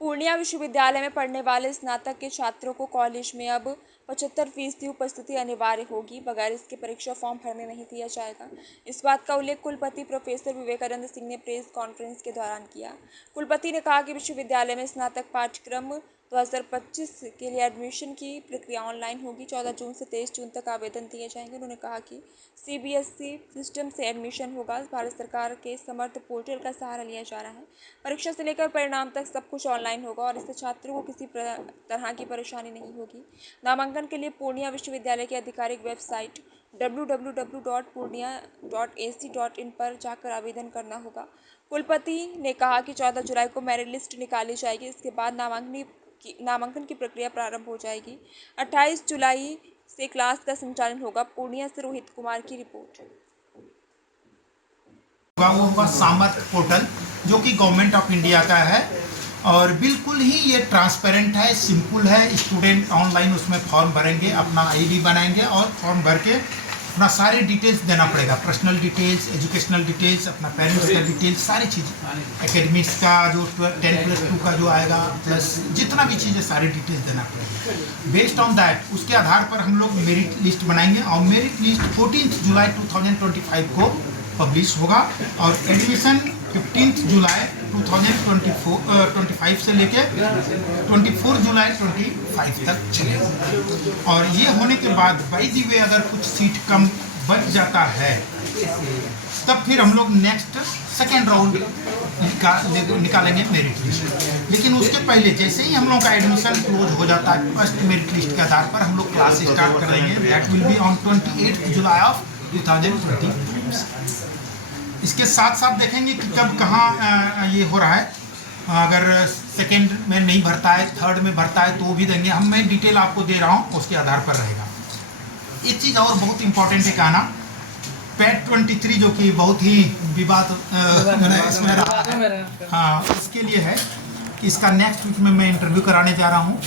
पूर्णिया विश्वविद्यालय में पढ़ने वाले स्नातक के छात्रों को कॉलेज में अब 75% उपस्थिति अनिवार्य होगी। बगैर इसके परीक्षा फॉर्म भरने नहीं दिया जाएगा। इस बात का उल्लेख कुलपति प्रोफेसर विवेकानंद सिंह ने प्रेस कॉन्फ्रेंस के दौरान किया। कुलपति ने कहा कि विश्वविद्यालय में स्नातक पाठ्यक्रम 2025 के लिए एडमिशन की प्रक्रिया ऑनलाइन होगी। 14 जून से 23 जून तक आवेदन दिए जाएंगे। उन्होंने कहा कि सीबीएसई सिस्टम से एडमिशन होगा। भारत सरकार के समर्थ पोर्टल का सहारा लिया जा रहा है। परीक्षा से लेकर परिणाम तक सब कुछ ऑनलाइन होगा और इससे छात्रों को किसी तरह की परेशानी नहीं होगी। नामांकन के लिए पूर्णिया विश्वविद्यालय की आधिकारिक वेबसाइट www.purnia.ac.in पर जाकर आवेदन करना होगा। कुलपति ने कहा कि 14 जुलाई को मेरिट लिस्ट निकाली जाएगी। इसके बाद नामांकन की प्रक्रिया प्रारंभ हो जाएगी। 28 जुलाई से क्लास का संचालन होगा। पूर्णिया से रोहित कुमार की रिपोर्ट। वो होगा सामर्थ पोर्टल, जो कि गवर्नमेंट ऑफ इंडिया का है और बिल्कुल ही ये ट्रांसपेरेंट है, सिंपल है। स्टूडेंट ऑनलाइन उसमें फॉर्म भरेंगे, अपना आईडी बनाएंगे और फॉर्म भर के अपना सारे डिटेल्स देना पड़ेगा। पर्सनल डिटेल्स, एजुकेशनल डिटेल्स, अपना पेरेंट्स का डिटेल्स, सारी चीज़ें, एकेडमिक्स का जो 10+2 का जो आएगा, प्लस जितना भी चीज़ें सारी डिटेल्स देना पड़ेगा। बेस्ड ऑन दैट उसके आधार पर हम लोग मेरिट लिस्ट बनाएंगे और मेरिट लिस्ट 14 जुलाई 2025 को पब्लिश होगा और एडमिशन 15 जुलाई 2025 से लेके 24 जुलाई 25 तक चलेगा। और ये होने के बाद बाय द वे अगर कुछ सीट कम बच जाता है तब फिर हम लोग नेक्स्ट सेकेंड राउंड निकालेंगे मेरिट लिस्ट। लेकिन उसके पहले जैसे ही हम लोग का एडमिशन क्लोज हो जाता है, फर्स्ट मेरिट लिस्ट के आधार पर हम लोग क्लास स्टार्ट कर देंगे। That will be on 28 July of 2020। इसके साथ साथ देखेंगे कि कब कहाँ ये हो रहा है। अगर सेकेंड में नहीं भरता है, थर्ड में भरता है तो भी देंगे हम। मैं डिटेल आपको दे रहा हूँ, उसके आधार पर रहेगा। एक चीज़ और बहुत इंपॉर्टेंट है कहना, पैट 23 जो कि बहुत ही विवाद इसमें रहा है, हाँ, इसके लिए है कि इसका नेक्स्ट वीक में मैं इंटरव्यू कराने जा रहा हूँ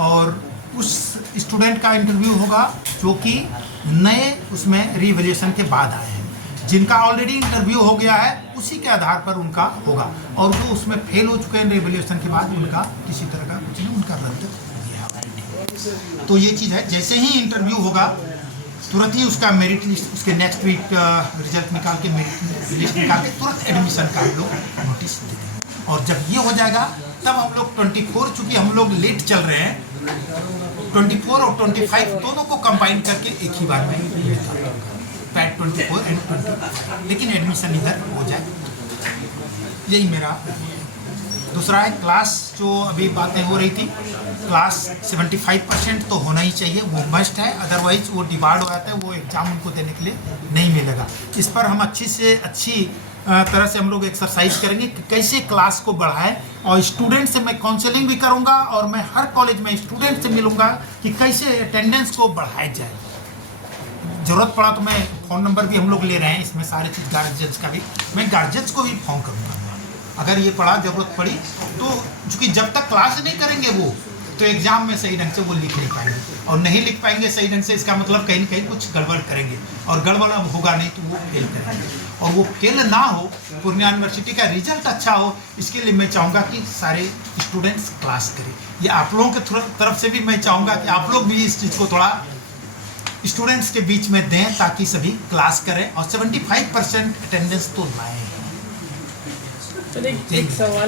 और उस स्टूडेंट का इंटरव्यू होगा जो कि नए उसमें रिवैल्यूएशन के बाद आए हैं। जिनका ऑलरेडी इंटरव्यू हो गया है उसी के आधार पर उनका होगा और जो उसमें फेल हो चुके हैं रिवैल्यूएशन के बाद उनका किसी तरह का कुछ नहीं, उनका रद्द हो गया। तो ये चीज़ है, जैसे ही इंटरव्यू होगा तुरंत ही उसका मेरिट लिस्ट, उसके नेक्स्ट वीक रिजल्ट निकाल के मेरिट लिस्ट निकाल के तुरंत एडमिशन का हम लोग नोटिस दे देंगे। और जब ये हो जाएगा तब हम लोग 24, चूँकि हम लोग लेट चल रहे हैं, 24 और 25 दोनों को कंबाइन करके एक ही बार में पैट 24 एंड 20, लेकिन एडमिशन इधर हो जाए। यही मेरा दूसरा है। क्लास जो अभी बातें हो रही थी, क्लास 75% तो होना ही चाहिए, वो मस्ट है। अदरवाइज वो डिबार्ड हो जाता है, वो एग्ज़ाम उनको देने के लिए नहीं मिलेगा। इस पर हम अच्छी तरह से हम लोग एक्सरसाइज करेंगे कि कैसे क्लास को बढ़ाएं। और स्टूडेंट से मैं काउंसलिंग भी करूंगा और मैं हर कॉलेज में स्टूडेंट से मिलूंगा कि कैसे अटेंडेंस को बढ़ाया जाए। ज़रूरत पड़ा तो मैं फ़ोन नंबर भी हम लोग ले रहे हैं इसमें, सारी चीज़ गार्जियंस का भी, मैं गार्जियंस को भी फ़ोन करूँगा अगर ये पड़ा, ज़रूरत पड़ी तो। चूँकि जब तक क्लास नहीं करेंगे वो तो एग्ज़ाम में सही ढंग से वो लिख नहीं पाएंगे और नहीं लिख पाएंगे सही ढंग से, इसका मतलब कहीं ना कहीं कुछ गड़बड़ करेंगे और गड़बड़ अब होगा नहीं तो वो फेल करेंगे। और वो फेल ना हो, पूर्णिया यूनिवर्सिटी का रिजल्ट अच्छा हो, इसके लिए मैं चाहूँगा कि सारे स्टूडेंट्स क्लास करें। ये आप लोगों के तरफ से भी मैं चाहूँगा कि आप लोग भी इस चीज़ को थोड़ा स्टूडेंट्स के बीच में दें ताकि सभी क्लास करें और 75% अटेंडेंस तो लाएं। चलिए एक सवाल